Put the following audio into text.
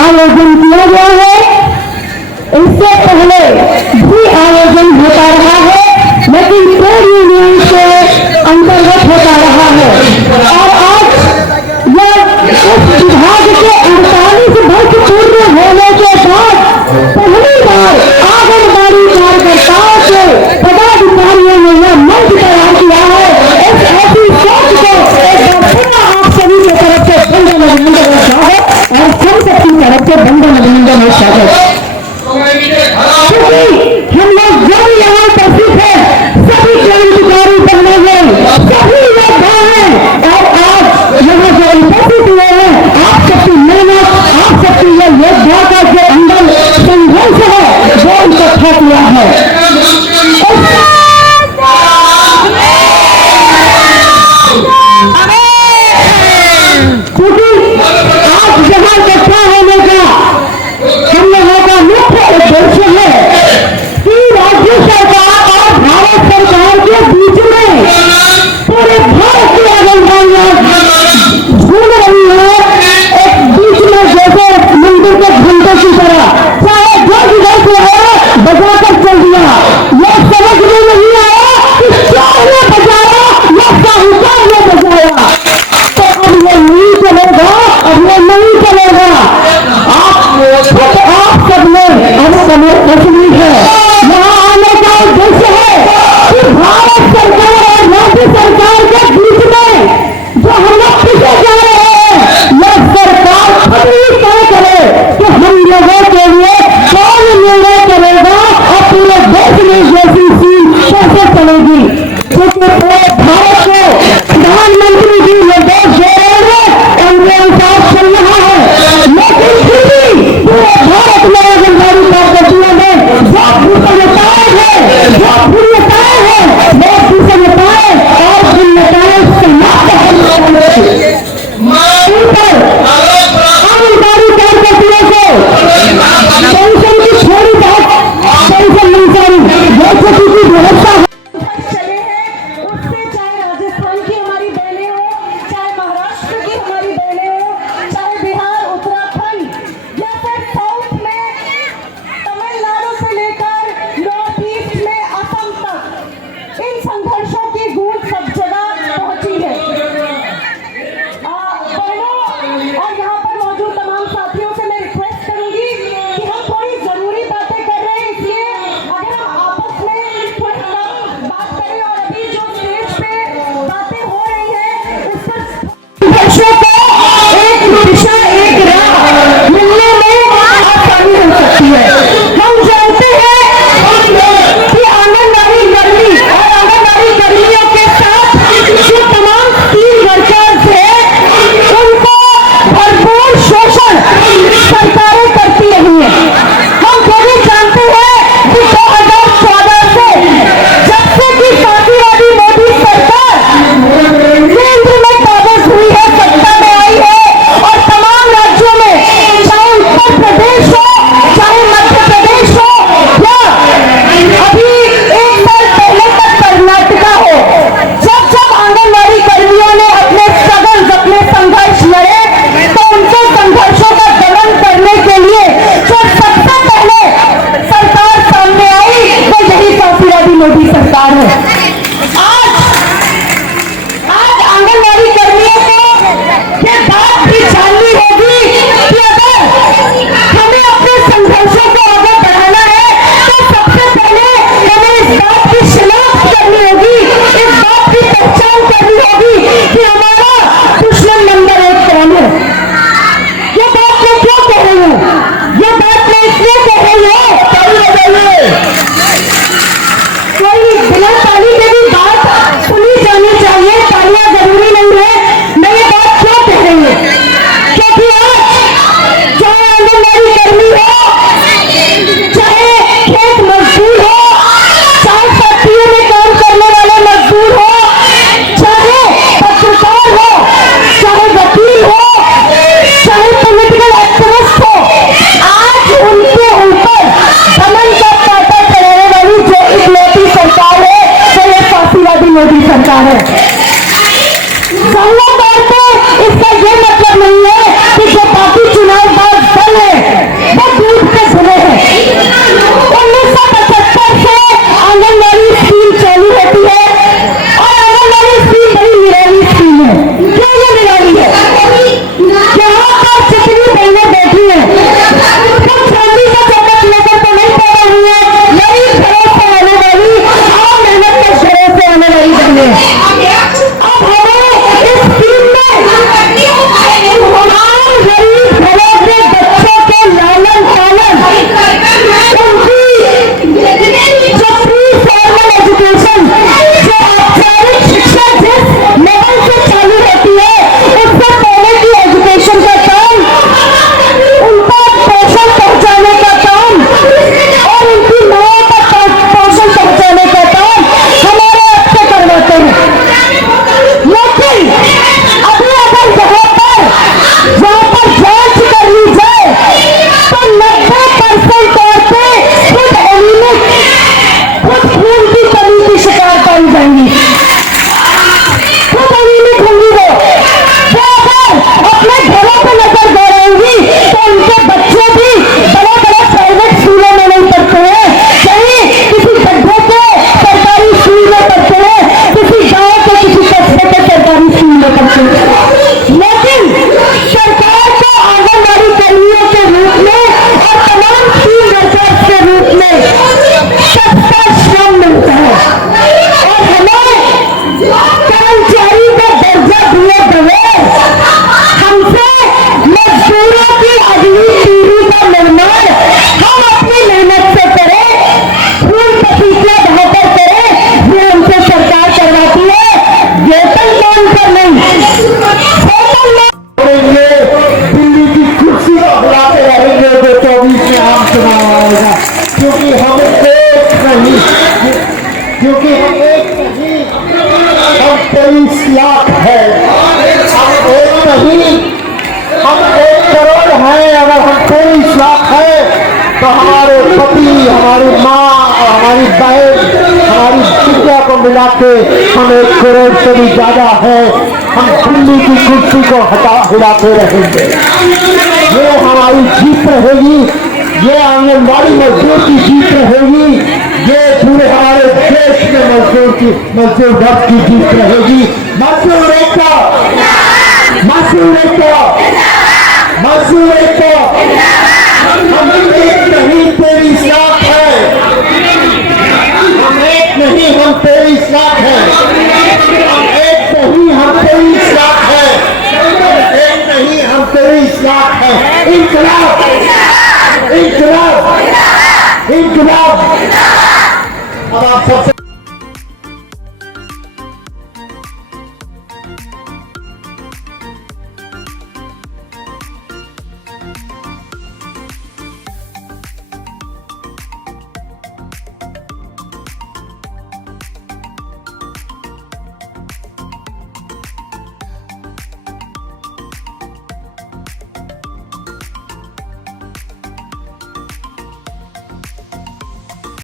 आयोजन किया गया है। इससे पहले भी आयोजन होता रहा है, लेकिन ट्रेड यूनियन के अंतर्गत होता रहा है। और आज यह उस विभाग के 48 वर्ष पूर्ण होने के बाद पहली बार आंगनबाड़ी कार्यकर्ताओं के पदाधिकारियों ने यह मंच तैयार किया है। इस ऐसी सोच को एक बार पुनः आप सभी की तरफ से बंधन अभिनंदन में स्वागत और संसद की तरफ से बंधन अभिनंदन में स्वागत। क्योंकि हम लोग जो यहाँ उपस्थित है सभी क्रांतिकारी बनने गए, सभी योद्धा हैं और आज यहाँ जो उपस्थित हुए हैं आप सबकी मेहनत, आप सबकी यह योद्धा का जो अंदर संघर्ष है वो इकट्ठा किया है। क्योंकि आज यहाँ इकट्ठा होने का हम लोगों का मुख्य उद्देश्य है कि राज्य सरकार और भारत सरकार के बीच में पूरे भारत की आंगनबाड़ियां घूम रही है एक बीच में जैसे मंदिर के घंटे की तरह, चाहे जो जिधर से आया बजाकर चल दिया। यह समझ में नहीं आया कि चोर ने बजाया या साहूकार ने बजाया, तो अब ये नहीं चलेगा, अब ये नहीं चलेगा। आप सबने अब समय रखनी है। यहाँ आने का उद्देश्य है कि भारत सरकार और राज्य सरकार के बीच में जो हम लोग पीछे जा रहे हैं यह सरकार खुद ही तय करे कि हम लोगों के लिए कौन निर्णय करेगा और पूरे देश में जैसी सीन कैसे चलेगी। क्योंकि पूरे भारत को प्रधानमंत्री जी निर्देश दे रहे हैं और उनके अनुसार चल रहा है, लेकिन फिर भी पूरे भारत में आंगनबाड़ी कार्यकर्तियों में अगली पीढ़ी का निर्माण हम अपनी मेहनत से करें, खून पसीना बहाकर करें। ये हमसे सरकार करवाती है, वेतन मान कर नहीं, वेतन करेंगे, दिल्ली की कुर्सी को बुलाते रहेंगे जो 24 में आम चुनाव आएगा, क्योंकि हम एक नहीं, हम 23 लाख है, हम एक नहीं, हम 1 करोड़ है। अगर हम 23 लाख है तो हमारे पति, हमारी माँ और हमारी बहन, हमारी विद्या को मिला के हम 1 करोड़ से भी ज्यादा है। हम दिल्ली की कुर्सी को हिलाते रहेंगे। ये हमारी जीत रहेगी, ये आंगनबाड़ी मजदूर की जीत रहेगी, ये पूरे हमारे देश में मजदूर वर्ग की जीत रहेगी। मजदूर एकता, मजदूर एकता, मजदूर एकता। हम एक नहीं 23 लाख है, हम एक नहीं, हम 23 लाख है, हम एक नहीं, हम 23 लाख है, एक नहीं, हम 23 लाख है। इनकलाब, इनकलाब, इनकलाब। अब आप सबसे